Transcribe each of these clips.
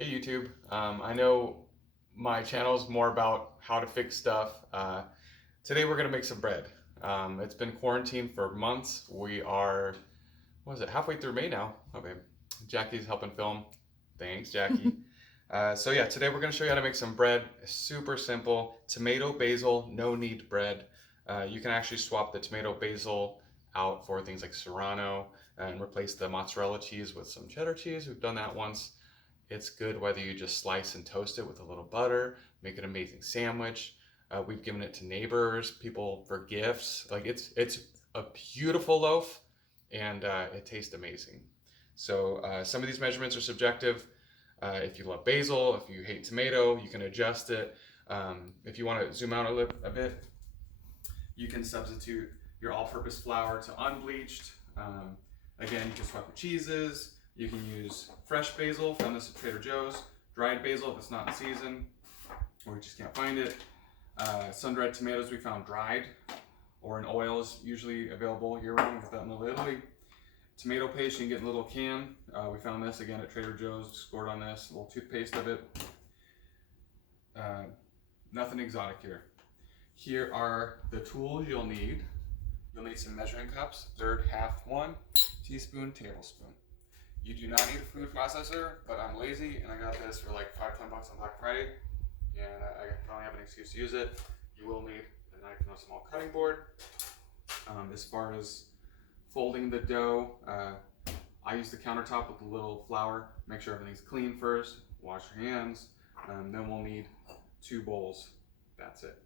Hey YouTube, I know my channel is more about how to fix stuff. Today we're gonna make some bread. It's been quarantined for months. We are, what is it, halfway through May now. Okay, Jackie's helping film. Thanks, Jackie. So yeah, today we're gonna show you how to make some bread. Super simple, tomato, basil, no knead bread. You can actually swap the tomato basil out for things like serrano and replace the mozzarella cheese with some cheddar cheese. We've done that once. It's good whether you just slice and toast it with a little butter, make an amazing sandwich. We've given it to neighbors, people for gifts. Like it's a beautiful loaf, and it tastes amazing. So some of these measurements are subjective. If you love basil, if you hate tomato, you can adjust it. If you want to zoom out a bit, you can substitute your all-purpose flour to unbleached. Again, you can swap your cheeses. You can use fresh basil, found this at Trader Joe's, dried basil if it's not in season, or you just can't find it. Sun-dried tomatoes we found dried, or in oil is usually available year-round. Get that in Little Italy. Tomato paste you can get in a little can. We found this again at Trader Joe's, scored on this, a little toothpaste of it. Nothing exotic here. Here are the tools you'll need. You'll need some measuring cups, third, half, 1 teaspoon, tablespoon. You do not need a food processor, but I'm lazy and I got this for like $5-10 on Black Friday, and I don't have an excuse to use it. You will need a knife and a small cutting board. As far as folding the dough, I use the countertop with a little flour. Make sure everything's clean first. Wash your hands. Then we'll need 2 bowls. That's it.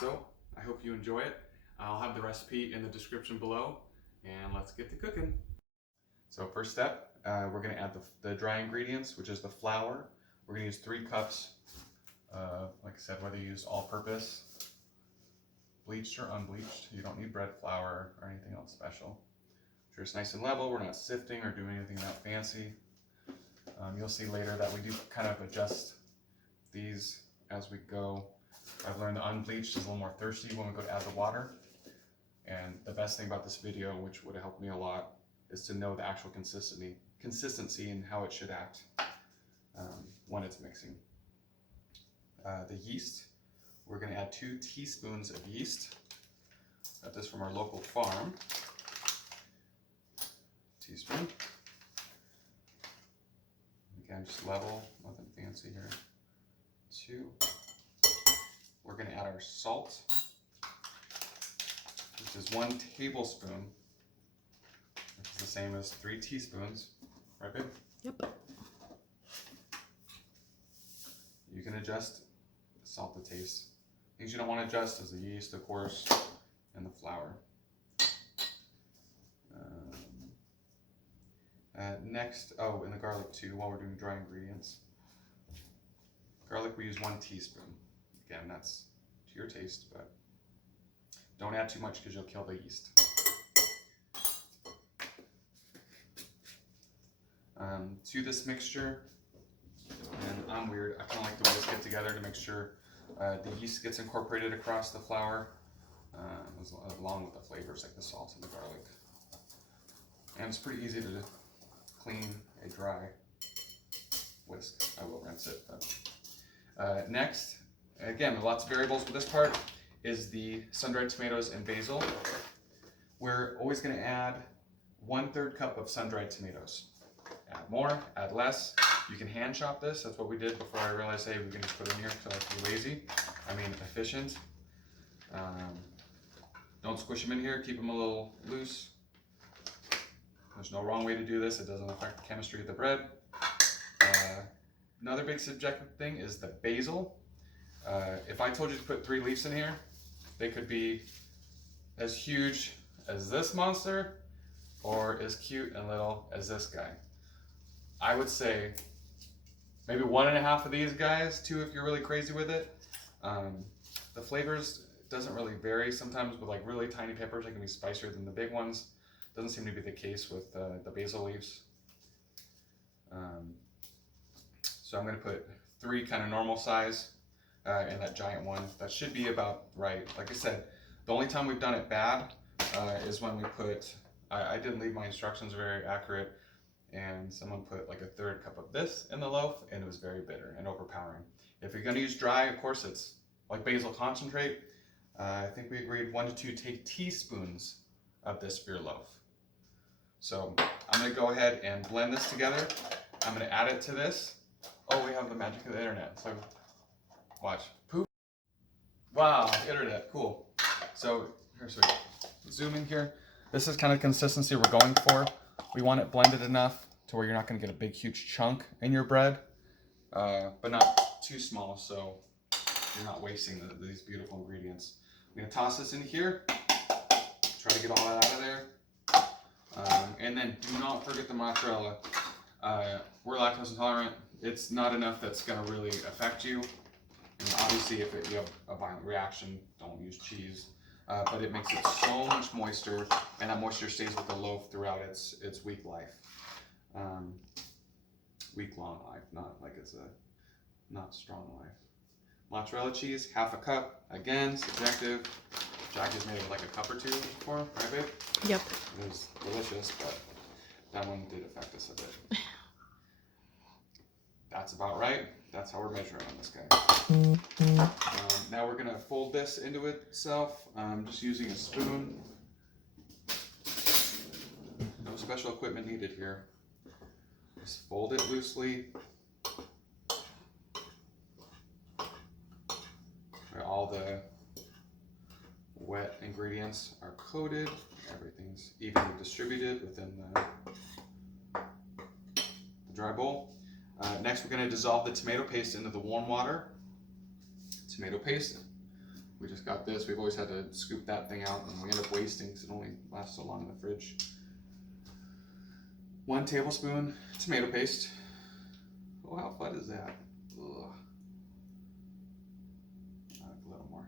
So I hope you enjoy it. I'll have the recipe in the description below, and let's get to cooking. So first step, we're going to add the dry ingredients, which is the flour. We're going to use 3 cups, like I said, whether you use all-purpose, bleached or unbleached. You don't need bread flour or anything else special. Make sure it's nice and level. We're not sifting or doing anything that fancy. You'll see later that we do kind of adjust these as we go. I've learned the unbleached is a little more thirsty when we go to add the water. And the best thing about this video, which would have helped me a lot, is to know the actual consistency and how it should act when it's mixing. The yeast, we're going to add 2 teaspoons of yeast. Got this from our local farm. Teaspoon. Again, just level, nothing fancy here. 2. We're going to add our salt, which is 1 tablespoon. It's the same as 3 teaspoons, right babe? Yep. You can adjust the salt to taste. Things you don't want to adjust is the yeast, of course, and the flour. Next, and the garlic too, while we're doing dry ingredients. Garlic, we use 1 teaspoon. Again, that's to your taste, but don't add too much because you'll kill the yeast. To this mixture, and I'm weird, I kind of like to whisk it together to make sure the yeast gets incorporated across the flour, along with the flavors like the salt and the garlic. And it's pretty easy to clean a dry whisk. I will rinse it. But. Next, again, lots of variables with this part, is the sun-dried tomatoes and basil. We're always going to add 1/3 cup of sun-dried tomatoes. Add more, add less. You can hand chop this. That's what we did before I realized, hey, we can just put it in here because I like to be lazy. I mean, efficient. Don't squish them in here. Keep them a little loose. There's no wrong way to do this. It doesn't affect the chemistry of the bread. Another big subjective thing is the basil. If I told you to put 3 leaves in here, they could be as huge as this monster or as cute and little as this guy. I would say maybe 1.5 of these guys, 2 if you're really crazy with it. The flavors doesn't really vary. Sometimes with like really tiny peppers, they can be spicier than the big ones. Doesn't seem to be the case with the basil leaves. So I'm going to put 3 kind of normal size and that giant one. That should be about right. Like I said, the only time we've done it bad is when we put, I didn't leave my instructions very accurate, and someone put like a third cup of this in the loaf, and it was very bitter and overpowering. If you're gonna use dry, of course it's like basil concentrate. I think we agreed 1 to 2 teaspoons of this for your loaf. So I'm gonna go ahead and blend this together. I'm gonna add it to this. Oh, we have the magic of the internet. So watch. Poop. Wow, internet, cool. So here's zoom in here. This is kind of the consistency we're going for. We want it blended enough to where you're not gonna get a big, huge chunk in your bread, but not too small, so you're not wasting these beautiful ingredients. I'm gonna toss this in here, try to get all that out of there. And then do not forget the mozzarella. We're lactose intolerant. It's not enough that's gonna really affect you. And obviously if you have a violent reaction, don't use cheese. But it makes it so much moisture, and that moisture stays with the loaf throughout its week life. Week-long life, not like it's a not strong life. Mozzarella cheese, half a cup. Again, subjective. Jackie's made it like a cup or two before, right, babe? Yep. It was delicious, but that one did affect us a bit. That's about right. That's how we're measuring on this guy. Now we're gonna fold this into itself. Just using a spoon. No special equipment needed here. Just fold it loosely. All the wet ingredients are coated. Everything's evenly distributed within the dry bowl. Next, we're going to dissolve the tomato paste into the warm water. Tomato paste. We just got this. We've always had to scoop that thing out, and we end up wasting because it only lasts so long in the fridge. 1 tablespoon tomato paste. Oh, how fun is that? Ugh. A little more.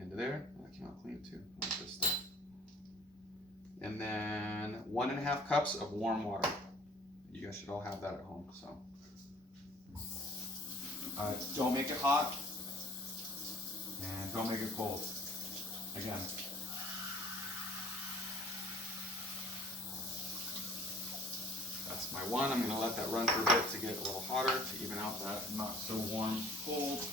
Into there. Oh, that came out clean too. I like this stuff. And then 1.5 cups of warm water. You guys should all have that at home. So don't make it hot, and don't make it cold. Again. That's my one. I'm going to let that run for a bit to get a little hotter, to even out that not so warm cold.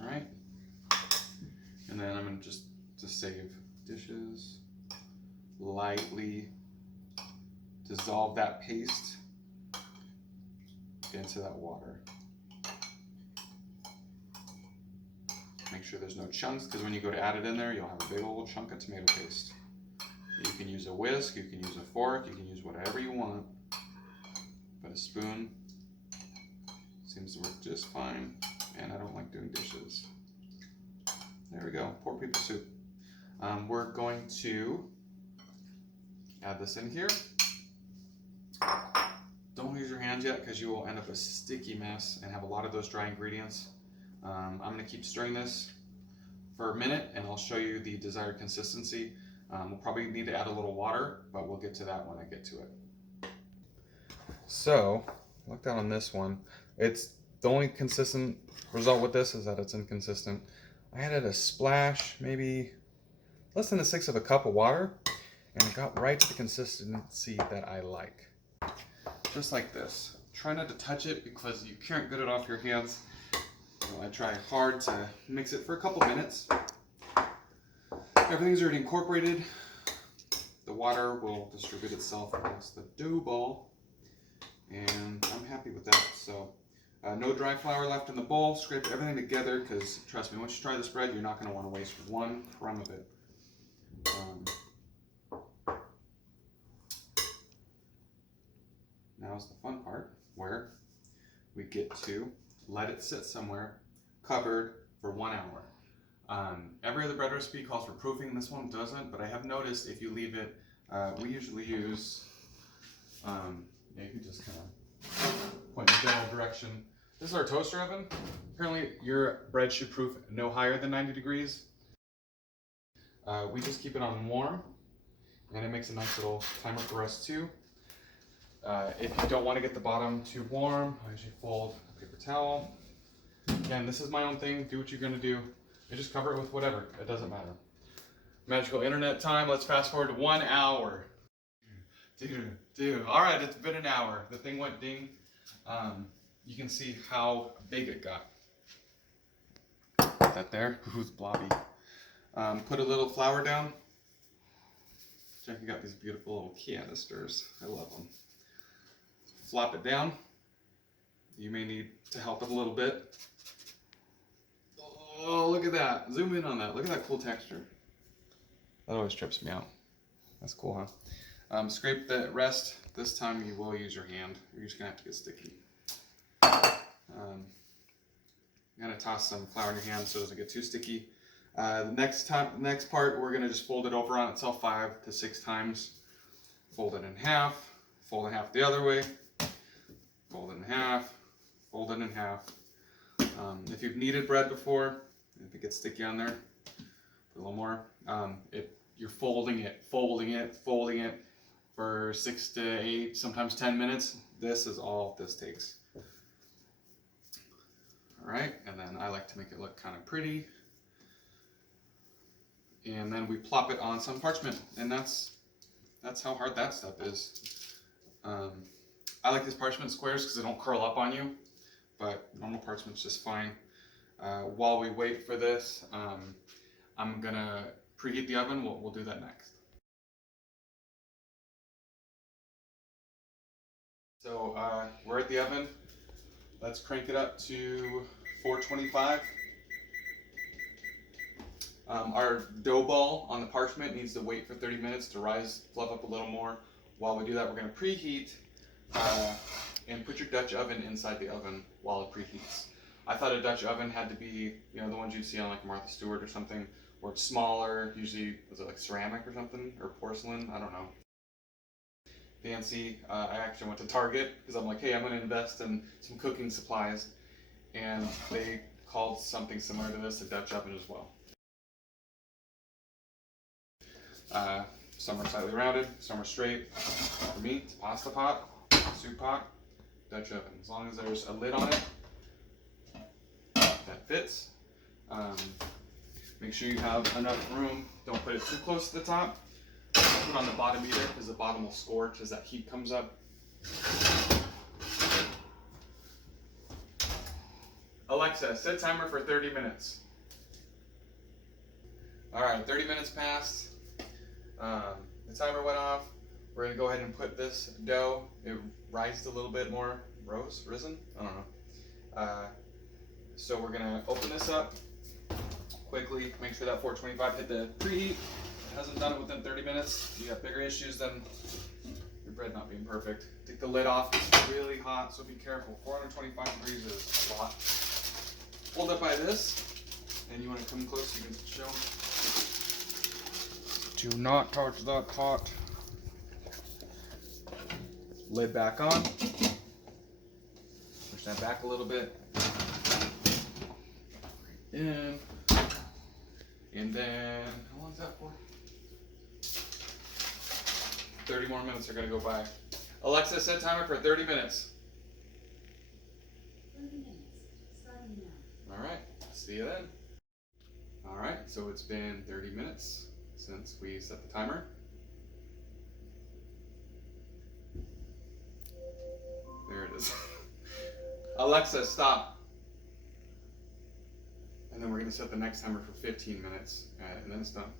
All right. And then I'm going to just to save dishes, lightly dissolve that paste into that water. Make sure there's no chunks, because when you go to add it in there, you'll have a big old chunk of tomato paste. You can use a whisk, you can use a fork, you can use whatever you want, but a spoon seems to work just fine, and I don't like doing dishes. There we go, poor people soup. We're going to add this in here. Don't use your hands yet, because you will end up a sticky mess and have a lot of those dry ingredients. I'm going to keep stirring this for a minute, and I'll show you the desired consistency. We'll probably need to add a little water, but we'll get to that when I get to it. So, look down on this one. It's the only consistent result with this is that it's inconsistent. I added a splash, maybe less than 1/6 of a cup of water, and it got right to the consistency that I like. Just like this. Try not to touch it because you can't get it off your hands. So I try hard to mix it for a couple minutes. Everything's already incorporated. The water will distribute itself across the dough ball, and I'm happy with that. So no dry flour left in the bowl. Scrape everything together, because trust me, once you try this bread, you're not going to want to waste one crumb of it. Now's the fun part, where we get to let it sit somewhere covered for 1 hour. Every other bread recipe calls for proofing. This one doesn't, but I have noticed if you leave it, we usually use, you can just kind of point in the general direction. This is our toaster oven. Apparently your bread should proof no higher than 90 degrees. We just keep it on warm, and it makes a nice little timer for us too. If you don't want to get the bottom too warm, I usually fold a paper towel. Again, this is my own thing. Do what you're gonna do. And just cover it with whatever. It doesn't matter. Magical internet time. Let's fast forward to 1 hour. Dude. All right, it's been an hour. The thing went ding. You can see how big it got. That there. Who's blobby? Put a little flour down. Check, you got these beautiful little canisters. I love them. Flop it down. You may need to help it a little bit. Oh, look at that. Zoom in on that. Look at that cool texture. That always trips me out. That's cool, huh? Scrape the rest. This time you will use your hand. You're just going to have to get sticky. I'm going to toss some flour in your hand so it doesn't get too sticky. Next part, we're going to just fold it over on itself 5 to 6 times. Fold it in half. Fold it in half the other way. Fold it in half. Fold it in half. If you've kneaded bread before, if it gets sticky on there, put a little more. You're folding it for 6 to 8, sometimes 10 minutes. This is all this takes. All right, and then I like to make it look kind of pretty. And then we plop it on some parchment, and that's how hard that step is. I like these parchment squares because they don't curl up on you, but normal parchment's just fine. While we wait for this, I'm gonna preheat the oven. We'll do that next. So we're at the oven. Let's crank it up to 425. Our dough ball on the parchment needs to wait for 30 minutes to rise, fluff up a little more. While we do that, we're going to preheat and put your Dutch oven inside the oven while it preheats. I thought a Dutch oven had to be, the ones you'd see on like Martha Stewart or something, where it's smaller. Usually, was it like ceramic or something, or porcelain? I don't know. Fancy. I actually went to Target because I'm like, hey, I'm going to invest in some cooking supplies, and they called something similar to this a Dutch oven as well. Some are slightly rounded, some are straight. For me, it's pasta pot, soup pot, Dutch oven. As long as there's a lid on it that fits. Make sure you have enough room. Don't put it too close to the top. Don't put it on the bottom either, because the bottom will scorch as that heat comes up. Alexa, set timer for 30 minutes. All right, 30 minutes passed. The timer went off. We're gonna go ahead and put this dough. It rised a little bit more. Risen? I don't know. So we're gonna open this up quickly. Make sure that 425 hit the preheat. It hasn't done it within 30 minutes. You got bigger issues than your bread not being perfect. Take the lid off. It's really hot, so be careful. 425 degrees is a lot. Hold up by this, and you want to come close so you can show. Do not touch that pot. Lid back on. Push that back a little bit. In. And then, how long is that for? 30 more minutes are going to go by. Alexa, set timer for 30 minutes. 30 minutes. Starting now. All right. See you then. All right. So it's been 30 minutes since we set the timer. There it is. Alexa, stop. And then we're going to set the next timer for 15 minutes, and then it's done.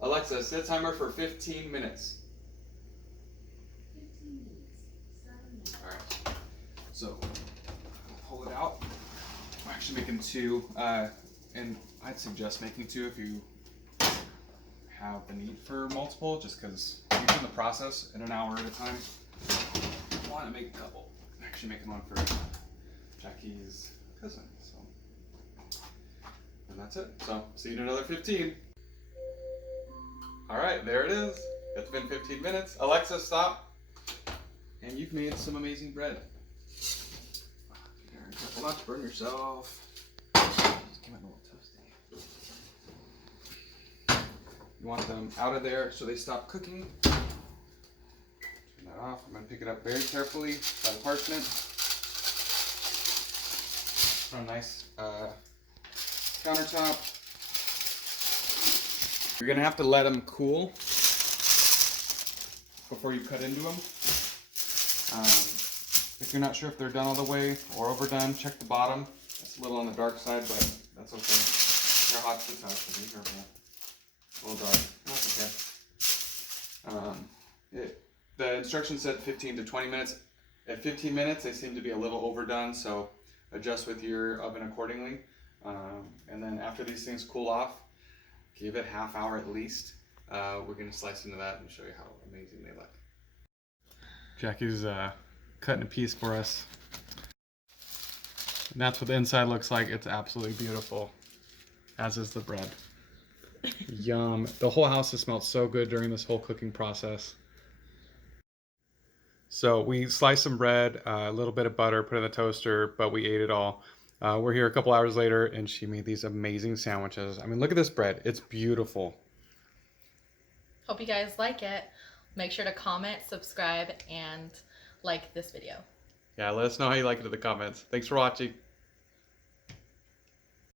Alexa, set timer for 15 minutes. 15 minutes. Starting now. All right. So, pull it out. I'm actually making 2, and I'd suggest making 2 if you have the need for multiple, just because you're doing the process in an hour at a time. I want to make a couple. I'm actually making one for Jackie's cousin, so. And that's it. So, see you in another 15. All right, there it is. It's been 15 minutes. Alexa, stop. And you've made some amazing bread. Careful not to burn yourself. Just came out a little toasty. You want them out of there so they stop cooking. Turn that off. I'm going to pick it up very carefully by the parchment. Put on a nice countertop. You're going to have to let them cool before you cut into them. If you're not sure if they're done all the way or overdone, check the bottom. It's a little on the dark side, but that's okay. They're hot to the touch, so be careful. A little dark. That's okay. The instructions said 15 to 20 minutes. At 15 minutes, they seem to be a little overdone, so adjust with your oven accordingly. And then after these things cool off, give it half hour at least. We're going to slice into that and show you how amazing they look. Jackie's cutting a piece for us. And that's what the inside looks like. It's absolutely beautiful, as is the bread. Yum. The whole house has smelled so good during this whole cooking process. So we sliced some bread, a little bit of butter, put it in the toaster, but we ate it all. We're here a couple hours later, and she made these amazing sandwiches. I mean, look at this bread. It's beautiful. Hope you guys like it. Make sure to comment, subscribe, and like this video. Yeah, let us know how you like it in the comments. Thanks for watching.